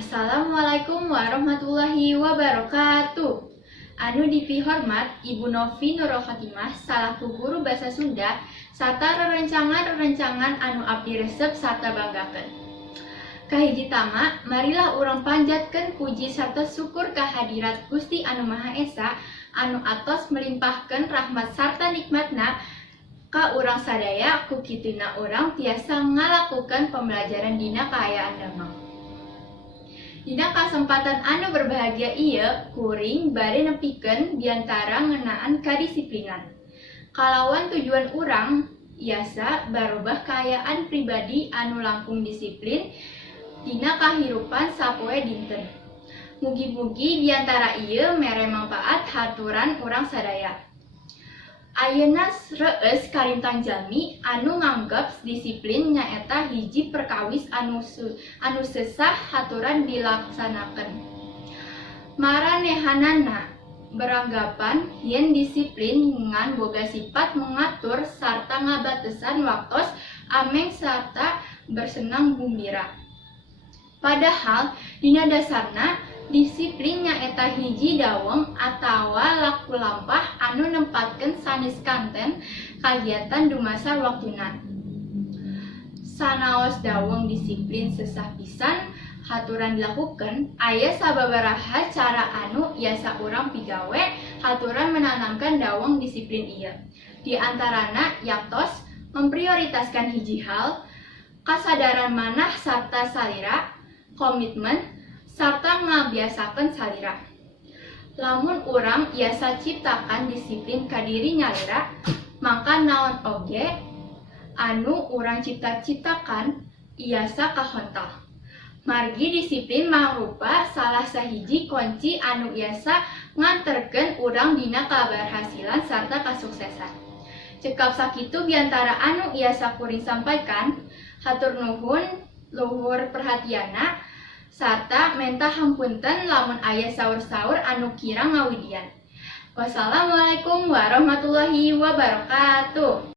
Assalamualaikum warahmatullahi wabarakatuh. Anu dipihormat Ibu Novi Nurul Khotimah salaku guru Basa Sunda sarta rerencangan anu abdi resep sarta banggakeun. Kahiji tama, marilah urang panjatkeun puji sarta syukur kahadirat Gusti Anu Maha Esa anu atos melimpahkeun rahmat sarta nikmatna ka urang sadaya ku kitunna urang tiasa ngalakukeun pembelajaran dina kaayaan damang. Dina kasempatan anu berbahagia ieu kuring bari nepikeun diantara ngeunaan kadisiplinan. Kalawan tujuan urang iasa barobah kaayaan pribadi anu langkung disiplin dina kahirupan sapoe dinten. Mugi-mugi diantara ieu mere mangpaat haturan urang sadaya. Ayeuna reueus kalintang jalmi anu nganggep disiplin nyaeta hiji perkawis anu sesah haturan dilaksanakeun. Maranehanana beranggapan yen disiplin ngan boga sifat mengatur sarta ngabatesan waktos ameng sarta bersenang gembira. Padahal dina dasarna disiplin nyaeta hiji daweng atawa laku lampah anu nempatkeun sanes kanten kagiatan dumasa waktuna. Sanaos daweng disiplin sesah pisan haturan dilakukeun, aya sababaraha cara anu iasa urang pigawe haturan menanamkan daweng disiplin ieu. Di antarana yaktos memprioritaskan hiji hal, kasadaran manah sarta salira, komitmen sarta ngabiasakeun salira. Lamun urang iasa ciptakan disiplin ka diri nyalira, maka naon oge anu urang ciptakan iasa kahontal. Margi disiplin mangrupa salah sahiji kunci anu iasa nganterkeun urang dina kaberhasilan sarta kasuksesan. Cekap sakitu biantara anu iasa kuring sampaikan, hatur nuhun luhur perhatianna sarta menta hampunten lamun aya saur-saur anu kirang ngawidian. Wassalamualaikum warahmatullahi wabarakatuh.